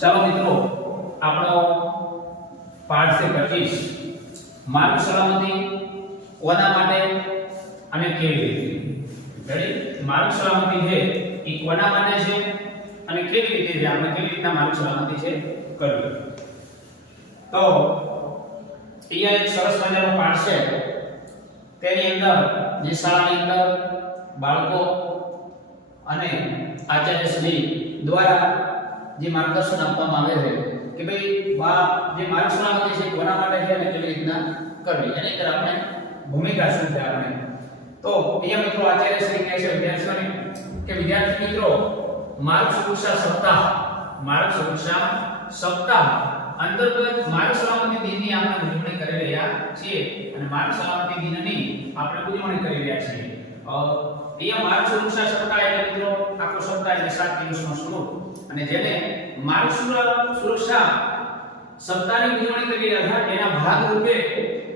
ચાલો મિત્રો, આપણો પાઠ છે 25 માર્ગ સલામતી કોના માટે અને કેવી રીતે રેડી માર્ગ સલામતી છે એ કોના માટે છે, અને કેવી રીતે છે? આપણે કેવી રીતના માર્ગ સલામતી છે કરવી? તો, અહીંયા એક સરસ મજાનો પાઠ છે. તેની અંદર, જે શાળાની અંદર બાળકો અને આચાર્ય શ્રી દ્વારા જે માર્ગદર્શન આપવામાં આવે છે કે ભાઈ આ જે માર્ગ સલામતી છે કોના માટે છે અને કેવી રીતના કરવી. એની અંદર આપણે ભૂમિકા શું છે આપણે? તો અહીંયા મિત્રો આચાર્ય શ્રી કહે છે વિદ્યાર્થીઓને કે વિદ્યાર્થી મિત્રો માર્ગ સુરક્ષા સપ્તાહ માર્ગ સુરક્ષા સપ્તાહ અંતર્ગત માર્ગ સલામતી દિનની આપણે ઉજવણી કરી રહ્યા છીએ અને માર્ગ સલામતી દિનની આપણે ઉજવણી કરી રહ્યા છીએ. અહીંયા માર્ગ સુરક્ષા સપ્તાહ એટલે મિત્રો આખો સપ્તાહ એટલે સાત દિવસનો સ્વરૂપ અને જેને માર્ગ સુર- સુરક્ષા સપ્તાહની ઉજવણી કરી રહ્યા હતા, એના ભાગ રૂપે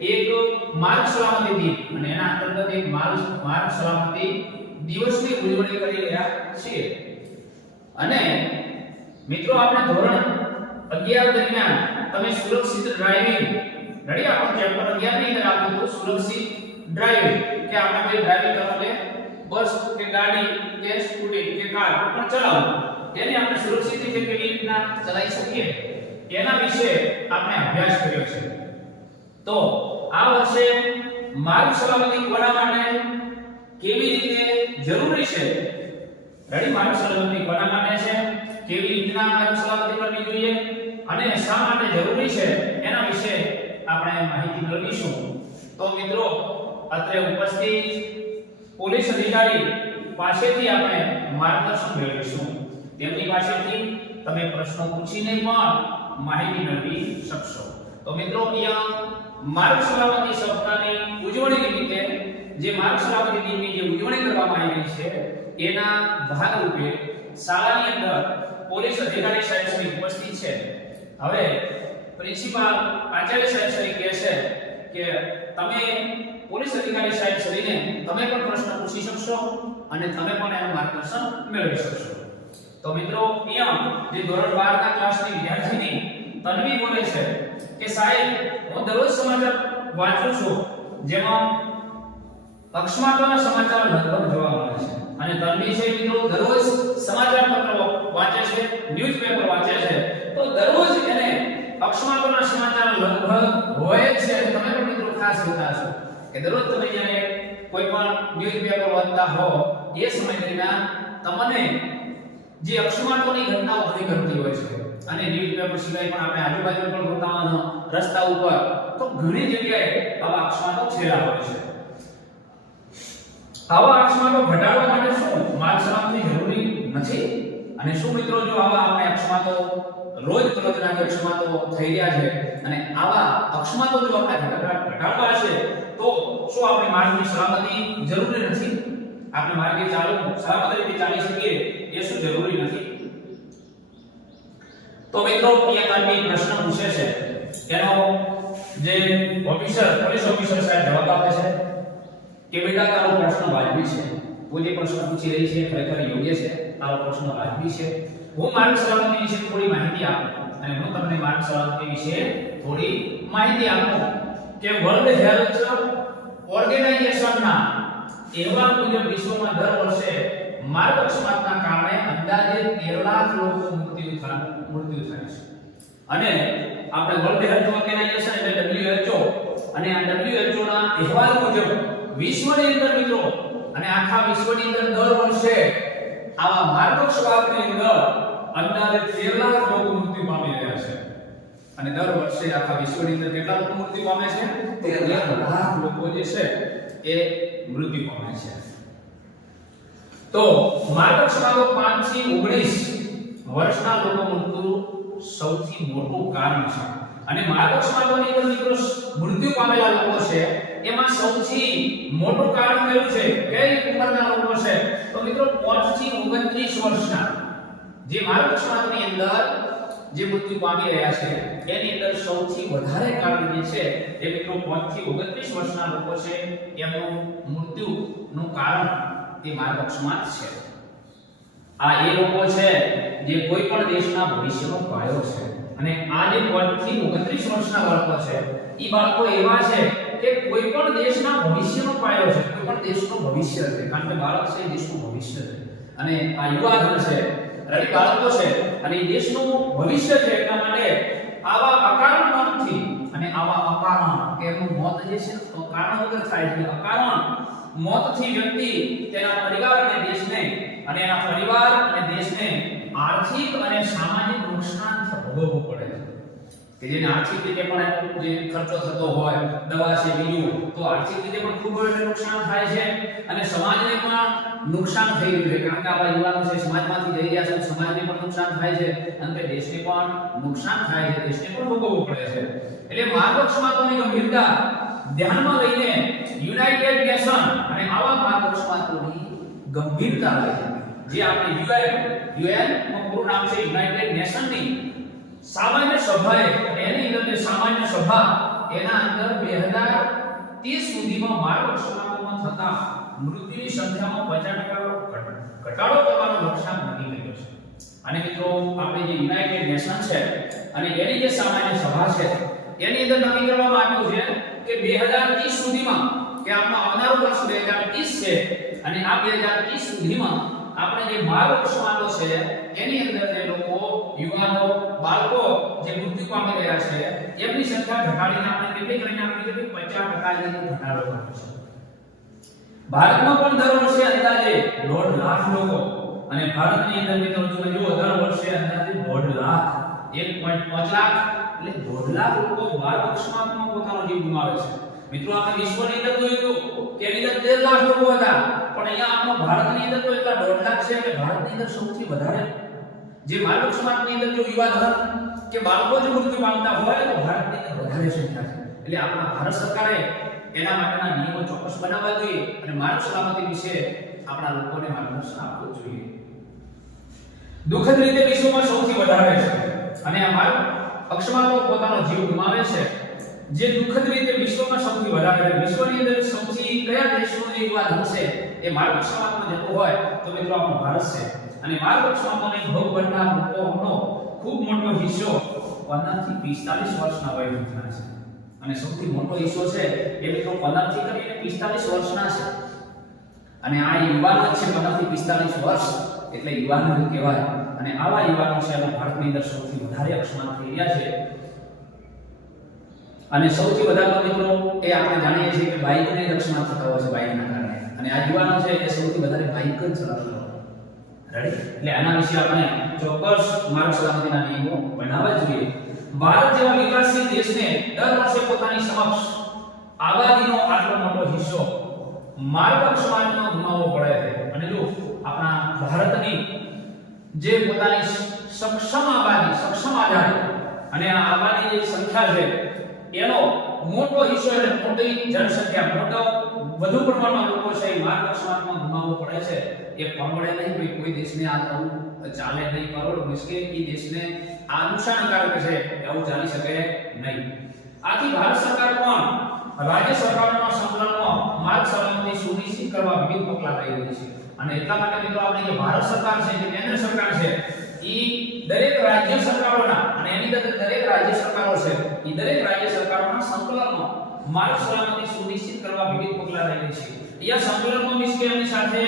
એક માર્ગ સલામતી દિન અને એના અંતર્ગત એક માર્ગ માર્ગ સલામતી દિવસની ઉજવણી કરી રહ્યા છીએ. અને મિત્રો, આપણે ધોરણ 11 દરમિયાન તમે સુરક્ષિત ડ્રાઇવિંગ રેડી આપણો ચેપ્ટર 11 ની અંદર આપ્યું હતું સુરક્ષિત ડ્રાઇવિંગ, કે આપણે કોઈ ડ્રાઇવિંગ કરવા બસ કે ગાડી કે સ્કૂટી કે કાર પણ ચલાવો તેને આપણે સુરક્ષિત રીતે કેવી રીતના ચલાવી શકીએ? એના વિશે આપણે અભ્યાસ કર્યો છે. તો આ વર્ષે માર્ગ સલામતી કોના માટે? કેવી રીતે જરૂરી છે? રેડી માર્ગ સલામતી કોના માટે છે? કેવી રીતના માર્ગ સલામતી કરવી જોઈએ? અને શા માટે જરૂરી છે? એના વિશે આપણે માહિતી મેળવીશું. તો મિત્રો, અત્રે ઉપસ્થિત પોલીસ અધિકારી પાસેથી આપણે માર્ગદર્શન મેળવીશું. તેમની પાસેથી તમે પ્રશ્નો પૂછીને પણ માહિતી મેળવી શકશો. તો મિત્રો, અહીંયા માર્ગ સલામતી સપ્તાહની ઉજવણી નિમિત્તે જે માર્ગ સલામતી દિનની જે ઉજવણી કરવામાં આવી છે, એના ભાગરૂપે શાળાની અંદર પોલીસ અધિકારી સાહેબ શ્રી ઉપસ્થિત છે. હવે પ્રિન્સિપાલ આચાર્ય સાહેબ શ્રી કહે છે કે તમે પોલીસ અધિકારી સાહેબ શ્રીને તમે પણ પ્રશ્ન પૂછી શકશો અને તમે પણ એનું માર્ગદર્શન મેળવી શકશો. તો મિત્રો, અહીંયા જે ધોરણ 12 ના ક્લાસની વિદ્યાર્થીની તન્વી બોલે છે કે સાહેબ, હું દરરોજ સમાચાર વાંચું છું, જેમાં અકસ્માતોના સમાચાર લગભગ જોવા મળે છે. અને તન્વી છે મિત્રો દરરોજ સમાચાર પત્રો વાંચે છે, ન્યૂઝપેપર વાંચે છે. તો દરરોજ એને અકસ્માતોના સમાચાર લગભગ હોય છે. તમે પણ મિત્રો ખાસ જોતા છો કે દરરોજ તમે જ્યારે કોઈ પણ ન્યૂઝપેપર વાંચતા હો, એ સમય દરમિયાન તમને જે અક્ષમાંતોની ઘટનાઓ ઘણી ઘટતી હોય છે. અને ન્યૂઝપેપર સિવાય પણ આપણે આજુબાજુ પણ જોતા રસ્તા ઉપર તો ઘણી જગ્યાએ આવા અક્ષમાંતો છેડા હોય છે. આવા અક્ષમાંતો ઘટાડવા માટે શું માર્ગ સલામતી જરૂરી નથી? અને શું મિત્રો જો આવા આપણે અક્ષમાંતો, રોજ રોજના જે અકસ્માતો થઈ રહ્યા છે અને આવા અક્ષમાંતો જો આપણે ઘટાડવા છે, તો શું આપણે માર્ગની સલામતી જરૂરી નથી? આપણે માર્ગે ચાલુ સલામત રીતે ચાલી શકીએ, એ શું જરૂરી નથી? તો મિત્રો અહીંયા તમને પ્રશ્ન પૂછે છે. એનો જે ઓફિસર પોલીસ ઓફિસર સાહેબ જવાબ આપે છે કે, બેટા, તારો પ્રશ્ન વાજબી છે. તું જે પ્રશ્ન પૂછી રહી છે ખરેખર યોગ્ય છે. તારો પ્રશ્ન વાજબી છે. હું માર્ગ સલામતી વિશે થોડી માહિતી આપું અને હું તમને માર્ગ સલામતી વિશે થોડી માહિતી આપું. કે વર્લ્ડ હેલ્થ ઓર્ગેનાઇઝેશનના અહેવાલ મુજબ વિશ્વમાં દર વર્ષે માર્ગ અકસ્માતના કારણે અંદાજે 13 લાખ લોકો મૃત્યુ થાય મૃત્યુ થાય છે. અને આપણે વર્લ્ડ હેલ્થ ઓર્ગેનાઇઝેશન એટલે WHO અને આ WHO ના અહેવાલ મુજબ વિશ્વની અંદર મિત્રો, અને આખા વિશ્વની અંદર દર વર્ષે આવા માર્ગ અકસ્માતની અંદર અંદાજે 13 લાખ લોકો મૃત્યુ પામી રહ્યા છે. અને દર વર્ષે આખા વિશ્વની અંદર કેટલા લોકો મૃત્યુ પામે છે? 13 લાખ લોકો જે છે, એ મૃત્યુ પામે છે. તો માર્ગ અકસ્માતો 5 થી 19 વર્ષના લોકો મૃત્યુ સૌથી મોટું કારણ છે. અને માર્ગ અકસ્માતોની અંદર મિત્રો મૃત્યુ પામેલા લોકો છે, એમાં સૌથી મોટું કારણ કયું છે? કઈ ઉંમરના લોકો છે? તો મિત્રો 5 થી 29 વર્ષના જે માર્ગ અકસ્માતની અંદર જે મૃત્યુ પામી રહ્યા છે એની અંદર સૌથી વધારે કારણ જે છે એ મિત્રો 5 થી 29 વર્ષના લોકો છે. એમનું મૃત્યુનું કારણ તે માર્ગ અકસ્માત છે. આ એ લોકો છે જે કોઈ પણ દેશના ભવિષ્યનો પાયો છે. અને આ જે પદથી 29 વર્ષના બાળકો છે, ઈ બાળકો એવા છે કે કોઈ પણ દેશના ભવિષ્યનો પાયો છે, કોઈ પણ દેશનું ભવિષ્ય છે. કારણ કે બાળક છે દેશનું ભવિષ્ય છે. અને આ યુવાધન છે રવિ બાળકો છે, અને એ દેશનું ભવિષ્ય છે એટલા માટે આવા અકારણ મોતથી અને આવા અકારણ કે એમનું મોત જે છે, તો કારણ વગર થાય છે. અકારણ મોતથી વ્યક્તિ તેના પરિવાર અને દેશને અને એના પરિવાર અને દેશને આર્થિક અને સામાજિક નુકસાન ભોગવવું પડે કે જેને આર્થિક રીતે પણ જે ખર્ચો થતો હોય, દવા છે, બીજું, તો આર્થિક રીતે પણ ખૂબ એટલે નુકસાન થાય છે અને સમાજને પણ નુકસાન થઈ રહ્યું છે. કારણ કે આપણા યુવાનો છે, સમાજમાંથી જઈ રહ્યા છે સમાજને પણ નુકસાન થાય છે અને તે દેશને પણ નુકસાન થાય છે, દેશને પણ ભોગવવું પડે છે. એટલે માર્ગ ગંભીરતા ધ્યાનમાં લઈને યુનાઇટેડ નેશન અને આવા માર્ગ અકસ્માતોની ગંભીરતા લઈને જે આપણે યુએન યુએન, નું પૂરું નામ છે યુનાઇટેડ નેશનની સામાન્ય સભાએ, એની અંદર સામાન્ય સભા, એના અંદર 2030 સુધીમાં માર્ગ અકસ્માતોમાં થતા મૃત્યુની સંખ્યામાં 50% ઘટાડો કરવાનો લક્ષ્યાંક નક્કી કર્યો છે. અને મિત્રો, આપણે જે યુનાઇટેડ નેશન છે, અને એની જે સામાન્ય સભા છે, એની અંદર નક્કી કરવામાં આવ્યું છે કે 2030 સુધીમાં, કે આપણો આવનારું વર્ષ 2030 છે, અને આ 2030 સુધીમાં આપણે જે માર્ગ અકસ્માતો છે, એની અંદર જે લોકો, યુવાનો, બાળકો જે મૃત્યુ પામી રહ્યા છે, એમની સંખ્યા ઘટાડીને આપણે કેટલી કરીને આપણે કીધું કે 50% જેટલો ઘટાડો કર્યો છે. ભારતમાં પણ દર વર્ષે અંદાજે 1.5 લાખ લોકો, અને ભારતની અંદર મિત્રો, તમે જુઓ, દર વર્ષે અંદાજે 1.5 લાખ 1.5 લાખ, એટલે 1.5 લાખ લોકો માર્ગ અકસ્માતમાં પોતાનો જીવ ગુમાવે છે. મિત્રો આપણે વિશ્વની અંદર જોયું હતું કે અંદર 13 લાખ લોકો હતા. પણ અહીંયા આપણો ભારતની અંદર તો એટલા 1.5 લાખ છે કે ભારતની અંદર સૌથી વધારે. જે માનવ સમાજની અંદર જો વિવાદ ધન કે બાળકો જ મૃત્યુ પામતા હોય, તો ભારતની અંદર વધારે સંખ્યા છે. એટલે આપણા ભારત સરકારે એના માટેના નિયમો ચોક્કસ બનાવવા જોઈએ અને માનવ સલામતી વિશે આપણા લોકોને માર્ગદર્શન આપવું જોઈએ. દુઃખદ રીતે વિશ્વમાં સૌથી વધારે છે. અને આ માર્ગ અક્ષમાનો પોતાનો જીવ ગુમાવે છે. જે દુઃખદ રીતે વિશ્વમાં સૌથી વધારે વિશ્વની અંદર સૌથી કયા દેશનો જે હશે એ માર્ગ અકસ્માતમાં જતો હોય તો મિત્રો આપણો ભારત છે. અને માર્ગ અકસ્માતોને ભોગ બનનાર લોકોનો ખૂબ મોટો હિસ્સો 15 થી 45 વર્ષના વય જૂથના છે. અને સૌથી મોટો હિસ્સો છે એ મિત્રો 15 થી કરીને 45 વર્ષના છે. અને આ યુવાનો છે 15 થી 45 વર્ષ, એટલે યુવાનો કહેવાય. અને આવા યુવાનો છે આપણા ભારતની અંદર સૌથી વધારે અકસ્માત થઈ રહ્યા છે. અને સૌથી વધારે મિત્રો એ આપણે જાણીએ છીએ કે બાઇકને રક્ષણ થતા હોય છે બાઇકના કારણે. અને આ યુવાનો છે એ સૌથી વધારે બાઇક જ ચલાવતા હોય એટલે આના વિશે આપણે ચોક્કસ માર્ગ સલામતીના નિયમો બનાવવા જોઈએ. ભારત જેવા વિકાસશીલ દેશને દર વર્ષે પોતાની સમક્ષ આબાદીનો આટલો મોટો હિસ્સો માર્ગ અકસ્માતમાં ગુમાવવો પડે છે. અને જો આપણા ભારતની જે પોતાની સક્ષમ આબાદી સક્ષમ આબાદી અને આ આબાદી જે સંખ્યા છે એનો મોટો હિસ્સો એટલે મોટી જનસંખ્યા. મોટો વધુ પ્રમાણમાં લોકો છે એ માર્ગ અકસ્માતમાં ગુમાવવો પડે છે. એ પરવડે નહીં, ભાઈ, કોઈ દેશને આ થવું ચાલે નહીં કરોડ મુશ્કેલ. એ દેશને આ નુકસાનકારક છે એવું ચાલી શકે નહીં. આથી ભારત સરકાર પણ રાજ્ય સરકારોના સંકલનમાં માર્ગ સલામતી સુનિશ્ચિત કરવા વિવિધ પગલાં લઈ રહી છે. અને એટલા માટે મિત્રો આપણે કે ભારત સરકાર છે કે કેન્દ્ર સરકાર છે, ઈ દરેક રાજ્ય સરકારોના, અને એની અંદર દરેક રાજ્ય સરકારો છે, એ દરેક રાજ્ય સરકારોના સંકલનમાં માર્ગ સલામતી સુનિશ્ચિત કરવા વિવિધ પગલાં રહી છે. અહીંયા સંકલનમાં મીન્સ કે એની સાથે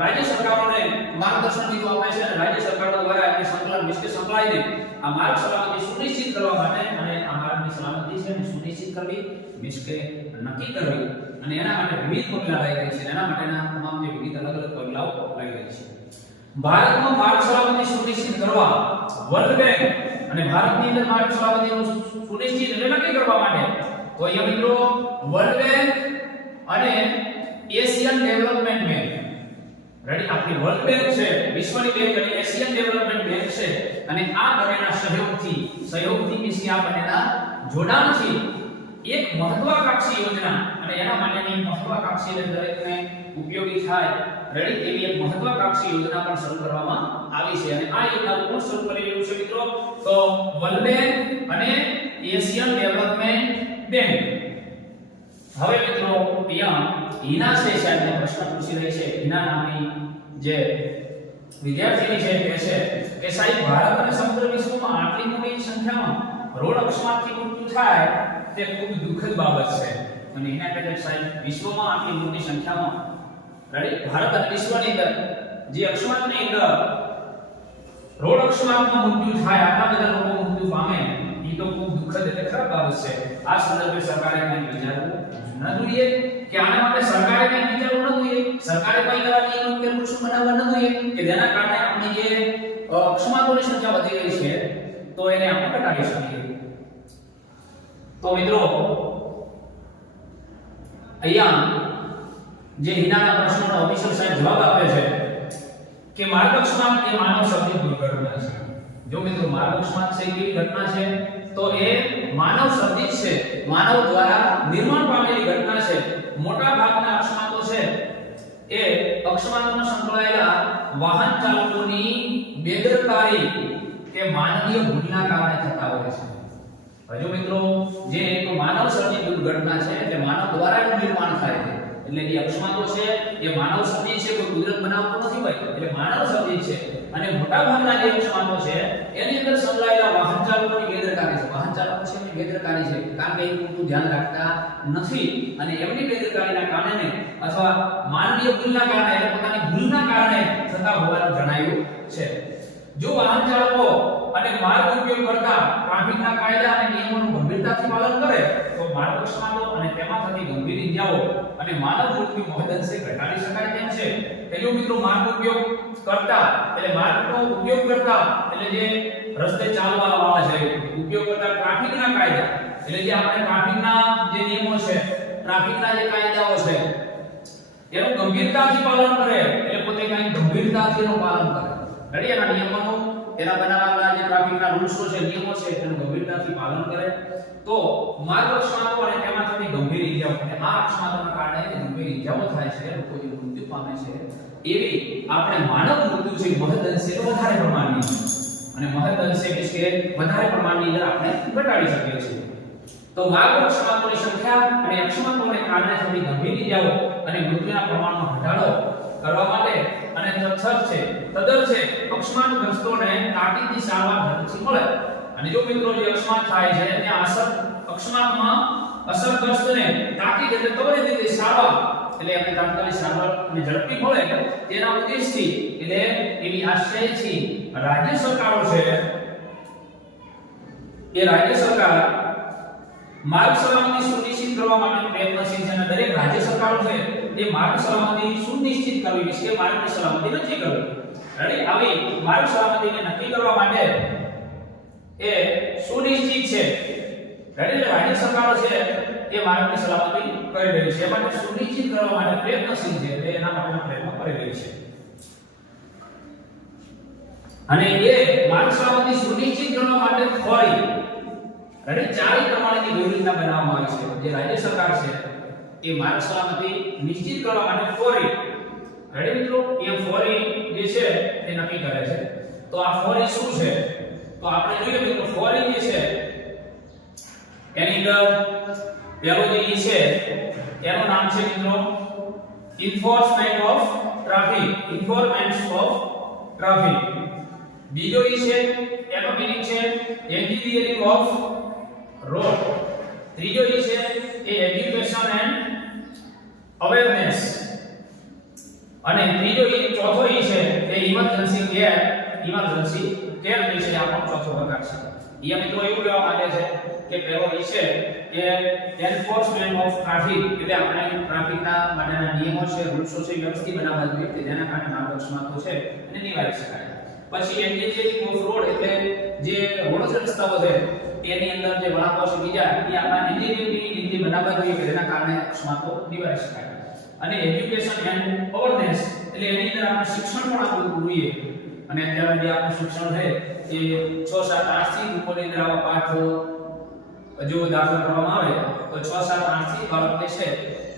રાજ્ય સરકારોને માર્ગદર્શન દીધું આપે છે, અને રાજ્ય સરકારો દ્વારા એની સંકલન, મીન્સ કે સંકળાઈને આ માર્ગ સલામતી સુનિશ્ચિત કરવા માટે અને આ માર્ગની સલામતી છે એને સુનિશ્ચિત કરવી, મીન્સ કે નક્કી કરવી, અને એના માટે વિવિધ પગલાં લઈ રહી છે. એના માટેના તમામ જે વિવિધ અલગ અલગ પગલાઓ લઈ રહી છે. ભારતમાં માર્ગ સલામતી સુનિશ્ચિત કરવા વર્લ્ડ બેંક અને ભારતની અંદર માર્ગ સલામતીનું સુનિશ્ચિત એટલે નક્કી કરવા માટે તો અહીંયા મિત્રો વર્લ્ડ બેંક અને એશિયન ડેવલપમેન્ટ બેંક. રેડી આપણી વર્લ્ડ બેંક છે, વિશ્વની બેંક અને એશિયન ડેવલપમેન્ટ બેંક છે. અને આ બંનેના સહયોગથી સહયોગથી કે આ બંનેના જોડાણથી એક મહત્વાકાંક્ષી યોજના અને એના માટેની મહત્વાકાંક્ષી એટલે દરેકને ઉપયોગી થાય રેડી એવી એક મહત્વાકાંક્ષી યોજના પણ શરૂ કરવામાં આવી છે. અને આ યોજના કોણ શરૂ કરી રહ્યું છે મિત્રો? તો વર્લ્ડ બેંક અને એશિયન ડેવલપમેન્ટ બેંક. હવે મિત્રો, અહીંયા હિના છે સાહેબને પ્રશ્ન પૂછી રહી છે. હિના નામની જે વિદ્યાર્થીની છે, કહે છે કે સાહેબ, ભારત અને સમગ્ર વિશ્વમાં આટલી મોટી સંખ્યામાં રોડ અકસ્માતથી મૃત્યુ થાય તે ખૂબ દુઃખદ બાબત છે. અને એના કારણે સાહેબ વિશ્વમાં આટલી મોટી સંખ્યામાં રેડી ભારત અને વિશ્વની અંદર જે અકસ્માતની અંદર રોડ અકસ્માતમાં મૃત્યુ થાય આટલા બધા લોકો મૃત્યુ પામે એ તો ખૂબ દુઃખદ એટલે ખરાબ બાબત છે. આ સંદર્ભે સરકારે કંઈ વિચારવું ન જોઈએ કે આના માટે સરકારે કંઈ વિચારવું ન જોઈએ. સરકારે કંઈ એવા નિયમો કે રૂલ્સ બનાવવા ન જોઈએ કે જેના કારણે આપણી જે અ, સંખ્યા વધી રહી છે તો એને આપણે ઘટાડી શકીએ. તો મિત્રો, અહીંયા જે હિનાના પ્રશ્નોનો ઓફિસર સાહેબ જવાબ આપે છે કે માર્ગ એ માનવ સર્જિત દુર્ઘટના છે. જો મિત્રો માર્ગ અકસ્માત છે કેવી ઘટના છે? તો એ માનવ સર્જિત છે. માનવ દ્વારા નિર્માણ પામેલી ઘટના છે. મોટા ભાગના અક્ષમાતો છે. એ અકસ્માતમાં સંકળાયેલા વાહન ચાલકોની બેદરકારી કે માનવીય ભૂલના કારણે થતા હોય છે. હજુ મિત્રો, જે એક માનવ સર્જિત દુર્ઘટના છે એટલે માનવ દ્વારા એનું નિર્માણ થાય છે, એટલે જે અકસ્માતો છે, એ માનવ સર્જિત છે, કોઈ કુદરત બનાવતો નથી ભાઈ, એટલે માનવ સર્જિત છે. અને મોટા ભાગના જે અકસ્માતો છે, એની અંદર સંકળાયેલા વાહન ચાલકોની બેદરકારી છે. વાહન ચાલકો છે, એની બેદરકારી છે. કારણ કે એ પૂરતું ધ્યાન રાખતા નથી અને એમની બેદરકારીના કારણે અથવા માનવીય ભૂલના કારણે, પોતાની ભૂલના કારણે થતા હોવાનું જણાયું છે. જો વાહન ચાલકો અને માર્ગ ઉપયોગ કરતા ટ્રાફિકના કાયદા અને નિયમોનું ગંભીરતાથી પાલન કરે, તો માર્ગ અકસ્માતો અને તેમાં થતી ગંભીર ઇજાઓ અને માનવ મૃત્યુ મહદઅંશે ઘટાડી શકાય તેમ છે. પહેલો મિત્રો, માર્ગ ઉપયોગ કરતા એટલે માર્ગનો ઉપયોગ કરતા એટલે જે રસ્તે ચાલવા વાળા છે, ઉપયોગ કરતા ટ્રાફિકના કાયદા, એટલે જે આપણે ટ્રાફિકના જે નિયમો છે, ટ્રાફિકના જે કાયદાઓ છે, એનું ગંભીરતાથી પાલન કરે, એટલે પોતે કઈ ગંભીરતાથી એનું પાલન કરે. ઘડી એના નિયમોનું એના બનાવેલા જે ટ્રાફિકના રૂલ્સો છે, નિયમો છે, એનું ગંભીરતાથી પાલન કરે. તો માર્ગ અકસ્માતો અને તેમાં થતી ગંભીર ઈજાઓ અને આ અકસ્માતોના કારણે ગંભીર ઈજાઓ થાય છે, લોકો જે મૃત્યુ પામે છે, એવી આપણે માનવ મૃત્યુ છે મહદઅંશે વધારે પ્રમાણની અને મહદઅંશે એટલે કે વધારે પ્રમાણની અંદર આપણે ઘટાડી શકીએ છીએ. તો માર્ગ અકસ્માતોની સંખ્યા અને અકસ્માતોને કારણે થતી ગંભીર ઈજાઓ અને મૃત્યુના પ્રમાણમાં ઘટાડો કરવા માટે અને તથ્થર છે, તદર છે અક્ષમાનગ્રસ્તોને તાકીદની સારવાર ઝડપથી મળે. અને જો મિત્રો જે અક્ષમાન થાય છે ત્યાં અસર, અકસ્માતમાં અસરગ્રસ્તને તાકીદ એટલે ત્વરિત રીતે સારવાર એટલે આપણે તાત્કાલિક સારવાર અને ઝડપી મળે. તેના ઉદ્દેશથી, એટલે એવી આશ્રયથી રાજ્ય સરકારો છે, એ રાજ્ય સરકાર માર્ગ સલામતી સુનિશ્ચિત કરવા માટે પ્રયત્નશીલ છે અને દરેક રાજ્ય સરકારો છે એ માર્ગ સલામતી સુનિશ્ચિત કરવી છે કે માર્ગ સલામતી નક્કી કરવી. રેડી આવી માર્ગ સલામતીને નક્કી કરવા માટે એ સુનિશ્ચિત છે. રેડી એટલે રાજ્ય સરકારો છે એ માર્ગની સલામતી કરી રહી છે. માટે સુનિશ્ચિત કરવા માટે પ્રયત્નશીલ છે. એટલે એના માટે પ્રયત્ન કરી રહી છે. અને એ માર્ગ સલામતી સુનિશ્ચિત કરવા માટે ફરી રેડી ચાર પ્રમાણેની યોજના બનાવવામાં આવી છે. જે રાજ્ય સરકાર છે એ માર્ગ સલામતી નિશ્ચિત કરવા માટે ફોરી રેડી મિત્રો? એ ફોરી જે છે તે નક્કી કરે છે. તો આ ફોરી શું છે? તો આપણે જોઈએ મિત્રો ફોરી જે છે, એની અંદર પહેલો જે ઈ છે, એનું નામ છે મિત્રો enforcement of traffic informant of traffic બીજો ઈ છે, એનો મીનિંગ છે એન્જિનિયરિંગ ઓફ રોડ ત્રીજો ઈ છે, એ એજ્યુકેશન એન્ડ અવેરનેસ અને ત્રીજો ઈ ચોથો ઈ છે એ ઇમરજન્સી કેર ઇમરજન્સી કેર વિશે આપણો પણ ચોથો પ્રકાર છે. અહીંયા મિત્રો એવું કહેવા માંગે છે કે પહેલો ઈ છે કે એન્ફોર્સમેન્ટ ઓફ ટ્રાફિક એટલે આપણે ટ્રાફિકના માટેના નિયમો છે રૂલ્સો છે, વ્યવસ્થિત બનાવવા જોઈએ કે જેના કારણે માર્ગ અકસ્માતો છે અને નિવારી શકાય. પછી એન્જિનિયરિંગ ઓફ રોડ એટલે જે રોડ રસ્તાઓ છે એની અંદર જે વળાંકો છે બીજા એ આપણા એન્જિનિયરિંગની રીતે બનાવવા જોઈએ કે જેના કારણે અકસ્માતો નિવારી શકાય. અને એજ્યુકેશન એન્ડ અવેરનેસ એટલે એની અંદર આપણે શિક્ષણ પણ આપવું જોઈએ. અને અત્યારે જે આપણું શિક્ષણ છે, એ 6 7 8 થી ઉપરની અંદર આવા પાઠ જો દાખલ કરવામાં આવે, તો 6 7 8 થી બાળક જે છે,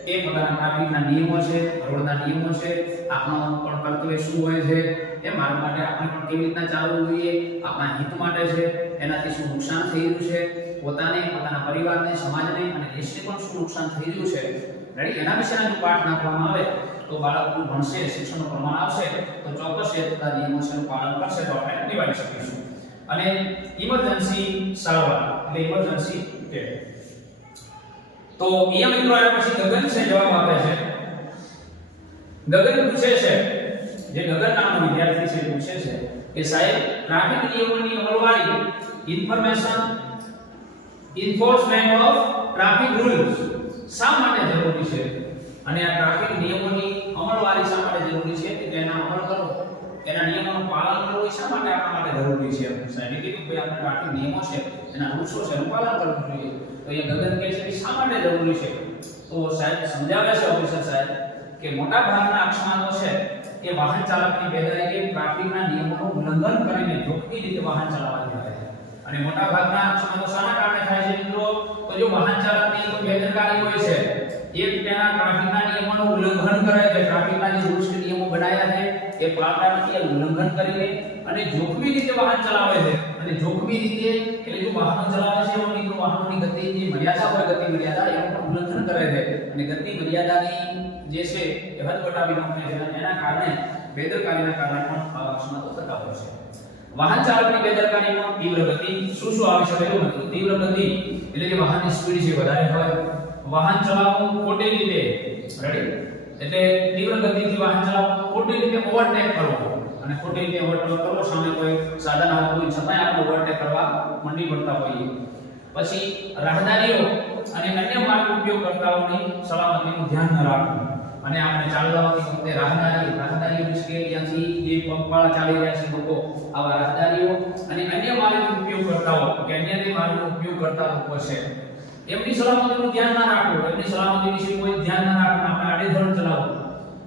એ પોતાના ટ્રાફિકના નિયમો છે, રોડના નિયમો છે આપણો પણ કર્તવ્ય શું હોય છે એ મારા માટે આપણે પણ કેવી રીતના ચાલવું જોઈએ, આપણા હિત માટે છે, એનાથી શું નુકસાન થઈ રહ્યું છે, પોતાને, પોતાના પરિવારને, સમાજને અને દેશને પણ શું નુકસાન થઈ રહ્યું છે. રેડી એના વિશેના જો પાઠ નાખવામાં આવે, તો બાળકનું ભણશે, શિક્ષણનું પ્રમાણ આવશે, તો ચોક્કસ એ બધા નિયમોનું પાલન કરશે, તો આપણે નિવારી શકીશું. અને ઇમરજન્સી સારવાર, એટલે ઇમરજન્સી કેર તો અહીંયા મિત્રો આવ્યા પછી ગગન છે, જવાબ આપે છે. ગગન પૂછે છે જે ગગન નામનો વિદ્યાર્થી છે, પૂછે છે કે સાહેબ ટ્રાફિક નિયમોની અમલવારી information enforcement of traffic rules શા માટે જરૂરી છે? અને આ ટ્રાફિક નિયમોની અમલવારી શા માટે જરૂરી છે? કે તેના અમલ કરો એના નિયમોનું પાલન કરવું શા માટે આપણા માટે જરૂરી છે? સાહેબ કીધું ભાઈ આપણે ટ્રાફિક નિયમો છે એના રૂલ્સો છે, એનું પાલન કરવું જોઈએ. તો એ ગગન કહે છે કે શા માટે જરૂરી છે? તો સાહેબ સમજાવે છે ઓફિસર સાહેબ કે મોટા ભાગના અકસ્માતો છે એ વાહન ચાલકની બેદરકારી ટ્રાફિકના નિયમોનું ઉલ્લંઘન કરીને જોખમી રીતે વાહન ચલાવવાની થાય છે. અને મોટા ભાગના અકસ્માતો શાના કારણે થાય છે મિત્રો? તો જો વાહન ચાલકની કોઈ બેદરકારી હોય છે એક તેના ટ્રાફિકના નિયમોનું ઉલ્લંઘન કરે છે, ટ્રાફિકના જે રૂલ્સ નિયમો બનાવ્યા છે એ પાળતા ઉલ્લંઘન કરીને અને જોખમી રીતે વાહન ચલાવે છે. અને જોખમી રીતે એટલે જો વાહન ચલાવે છે એમાં મિત્રો, વાહનોની ગતિ, જે મર્યાદા હોય, ગતિ મર્યાદા, એનું પણ ઉલ્લંઘન કરે છે. અને ગતિ મર્યાદાની જે છે એ હદ વટાવી નાખે છે એના કારણે, બેદરકારીના કારણે પણ આવા અકસ્માતો થતા હોય છે. વાહન ચાલકની બેદરકારીમાં તીવ્ર ગતિ, શું શું આવી શકે એવું નથી. તીવ્ર ગતિ એટલે કે વાહનની સ્પીડ છે વધારે હોય, વાહન ચલાવવું ખોટી રીતે. રેડી એટલે તીવ્ર ગતિથી વાહન ચલાવવું ખોટી રીતે ઓવરટેક કરવો. અને ખોટી રીતે ઓવરટેક કરવો, સામે કોઈ સાધન આવતું હોય છતાંય આપણે ઓવરટેક કરવા મંડી પડતા હોઈએ. પછી રાહદારીઓ અને અન્ય માર્ગ ઉપયોગકર્તાઓની સલામતીનું ધ્યાન ન રાખવું. અને આપણે ચાલવાની વખતે રાહદારી રાહદારીઓ કે ત્યાંથી જે પંપવાળા ચાલી રહ્યા છે લોકો, આવા રાહદારીઓ અને અન્ય માર્ગ હોય, કે અન્ય માર્ગનો ઉપયોગ કરતા લોકો છે. એમની સલામતીનું ધ્યાન ના રાખવું, એમની સલામતી વિશે કોઈ ધ્યાન ના રાખો આપણે આડેધડ ચલાવવું.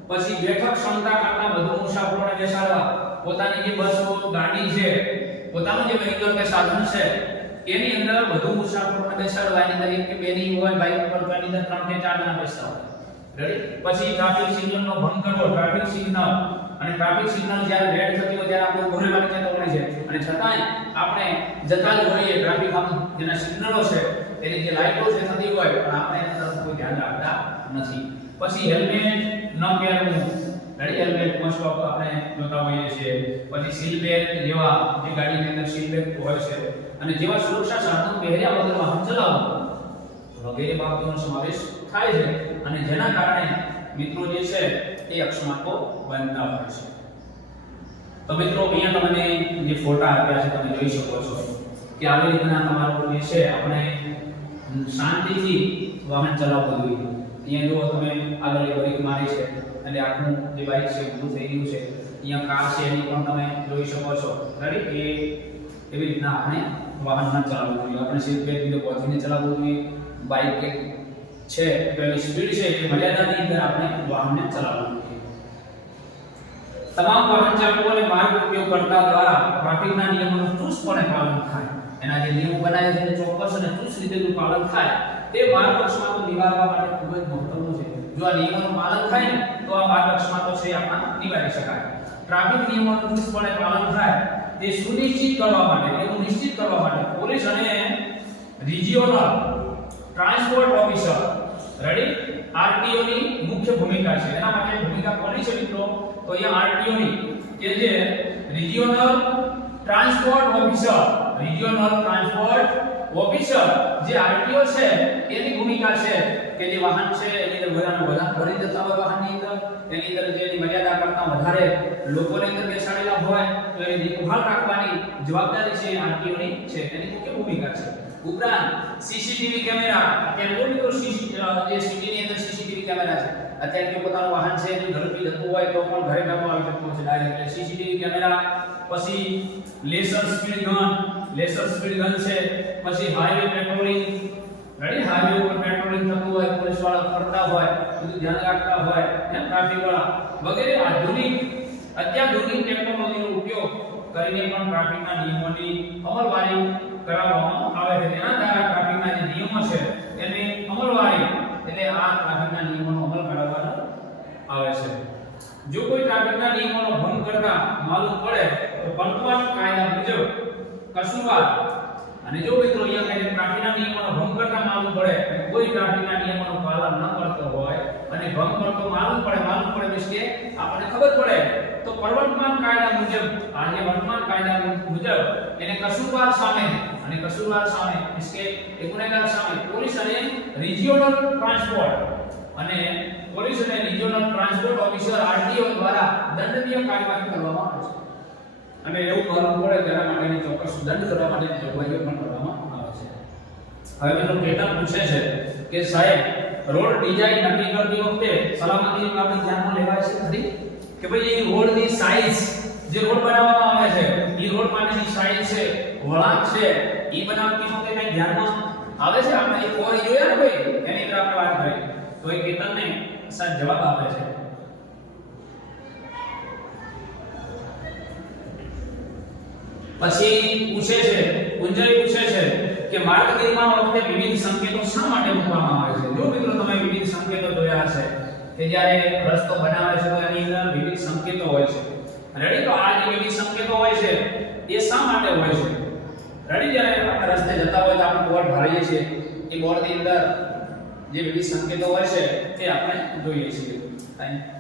પછી બેઠક ક્ષમતા કરતા વધુ મુસાફરોને બેસાડવા, પોતાની જે બસો ગાડી છે, પોતાનું જે વ્હીકલ કે સાધન છે, એની અંદર વધુ મુસાફરોને બેસાડવા, એની અંદર એક કે બે ની હોય બાઇક પર, તો એની અંદર ત્રણ કે ચાર જણા બેસતા હોય. પછી ટ્રાફિક સિગ્નલનો ભંગ કરવો ટ્રાફિક સિગ્નલ અને ટ્રાફિક સિગ્નલ જ્યારે રેડ થતી હોય ત્યારે આપણે ઊભો રહેવાની હોય છે. અને છતાંય આપણે જતા જ હોઈએ ટ્રાફિક આમ જેના સિગ્નલો છે, એની જે લાઈટો છે થતી હોય, પણ આપણે એના તરફ કોઈ ધ્યાન રાખતા નથી. પછી હેલ્મેટ ન પહેરવું. રેડી હેલ્મેટ મોસ્ટ ઓફ આપણે જોતા હોઈએ છીએ. પછી સીલ બેલ્ટ જેવા જે ગાડીની અંદર સીલ બેલ્ટ હોય છે. અને જેવા સુરક્ષા સાધનો પહેર્યા વગર વાહન ચલાવવું. વગેરે બાબતોનો સમાવેશ થાય છે. અને જેના કારણે મિત્રો જે છે એ અક્ષમાંકો બનતા હોય છે. તો મિત્રો, અહીંયા તમને જે ફોટા આપ્યા છે, તમે જોઈ શકો છો કે આવી રીતના તમારું જે છે, આપણે શાંતિથી વાહન ચલાવવું જોઈએ. અહીંયા જુઓ, તમે આગળ બ્રેક મારી છે એટલે આખું જે બાઇક છે, ઊભું થઈ ગયું છે. અહીંયા કાર છે, એની પણ તમે જોઈ શકો છો. રેડી એ એવી રીતના આપણે વાહન ન ચલાવવું જોઈએ. આપણે સીટ બેલ્ટ રીતે પહોંચીને ચલાવવું જોઈએ. બાઇક છે તો એની સ્પીડ છે એ મર્યાદાની અંદર આપણે વાહનને ચલાવવું તમામ વાહન ચાલકોને માર્ગ ઉપયોગકર્તા દ્વારા ટ્રાફિકના નિયમોનું ચુસ્તપણે પાલન થાય. એના જે નિયમો બનાવ્યા છે એને ચોક્કસ અને ચુસ્ત રીતે જો પાલન થાય. તે માર્ગ અકસ્માતો નિવારવા માટે ખૂબ જ મહત્વનું છે. જો આ નિયમોનું પાલન થાય ને, તો આ માર્ગ અકસ્માતો છે આપણા નિવારી શકાય. ટ્રાફિક નિયમોનું ચુસ્તપણે પાલન થાય, તે સુનિશ્ચિત કરવા માટે એવું નિશ્ચિત કરવા માટે પોલીસ અને રિજિયોનલ ટ્રાન્સપોર્ટ ઓફિસર રેડી આરટીઓ ની મુખ્ય ભૂમિકા છે. એના માટે ભૂમિકા કોની છે મિત્રો? તો અહીંયા આરટીઓ ની. કે જે regional transport officer regional transport officer જે આરટીઓ છે, એની ભૂમિકા છે કે જે વાહન છે, એની અંદર બધાને બધા ભરી જતા હોય વાહનની અંદર, એની અંદર જે એની મર્યાદા કરતા વધારે લોકોને અંદર બેસાડેલા હોય, તો એની દેખભાળ રાખવાની જવાબદારી છે આરટીઓ ની છે. એની મુખ્ય ભૂમિકા છે. ઉપરાંત સીસીટીવી કેમેરા કેમ મિત્રો સીસી જે સિટીની અંદર સીસીટીવી કેમેરા છે. અત્યારે જો પોતાનું વાહન છે, જો ઝડપી જતું હોય તો પણ ઘરે બેઠો આવી શકતો છે ડાયરેક્ટ સીસીટીવી કેમેરા પછી laser speed gun laser speed gun છે, પછી હાઈવે પેટ્રોલિંગ રેડી હાઈવે ઉપર પેટ્રોલિંગ થતું હોય પોલીસવાળા ફરતા હોય, બધું ધ્યાન રાખતા હોય એમ ટ્રાફિક વાળા વગેરે આધુનિક અત્યાધુનિક ટેકનોલોજીનો ઉપયોગ કરીને પણ ટ્રાફિકના નિયમોની અમલવારી કરાવવામાં આવે છે. તેના દ્વારા ટ્રાફિકના જે નિયમો છે, એની અમલવારી એટલે આ ટ્રાફિકના નિયમોનો અમલ કરાવવાનો આવે છે. જો કોઈ ટ્રાફિકના નિયમોનો ભંગ કરતા માલુમ પડે તો વર્તમાન કાયદા મુજબ કસૂરવાર અને જો મિત્રો અહીંયા કઈ ટ્રાફિકના નિયમોનો ભંગ કરતા માલુમ પડે કોઈ ટ્રાફિકના નિયમોનું પાલન ન કરતો હોય અને ભંગ કરતો માલુમ પડે માલુમ પડે means કે આપણને ખબર પડે મુજબ આજે વર્તમાન કાયદા મુજબ એને કસૂરવાર સામે અને કસૂરવાર સામે means કે એ ગુનેગાર સામે પોલીસ અને રિજિયોનલ ટ્રાન્સપોર્ટ અને પોલીસ અને રિજિયોનલ ટ્રાન્સપોર્ટ ઓફિસર આરટીઓ દ્વારા દંડનીય કાર્યવાહી કરવામાં આવે છે. અને એવું માલુમ પડે તેના માટેની ચોક્કસ દંડ કરવા માટેની જોગવાઈઓ પણ કરવામાં આવે છે. હવે મિત્રો કેતન પૂછે છે કે સાહેબ, રોડ ડિઝાઇન નક્કી કરતી વખતે સલામતીની બાબત ધ્યાનમાં લેવાય છે ખરી? કે ભાઈ રોડની સાઈઝ જે રોડ બનાવવામાં આવે છે, એ રોડ માટેની સાઈન છે, વળાંક છે, એ બનાવતી વખતે કઈ ધ્યાનમાં આવે છે આપણે એક ઓર જોયા ને ભાઈ, એની પર આપણે વાત કરી. તો એ કેતનને સાચો જવાબ આપે છે. પછી પૂછે છે કુંજય પૂછે છે કે માર્ગ નિર્માણ વખતે વિવિધ સંકેતો શા માટે મૂકવામાં આવે છે? જો મિત્રો તમે વિવિધ સંકેતો જોયા હશે, કે જ્યારે રસ્તો બનાવે છે તો એની અંદર વિવિધ સંકેતો હોય છે. રેડી? તો આ જે બધી સંકેતો હોય છે, એ શા માટે હોય છે? રેડી? જ્યારે આપણે રસ્તે જતા હોય તો આપણે બોર્ડ ભાળીએ છીએ. એ બોર્ડની અંદર જે બધી સંકેતો હોય છે તે આપણે જોઈએ છીએ. અહીં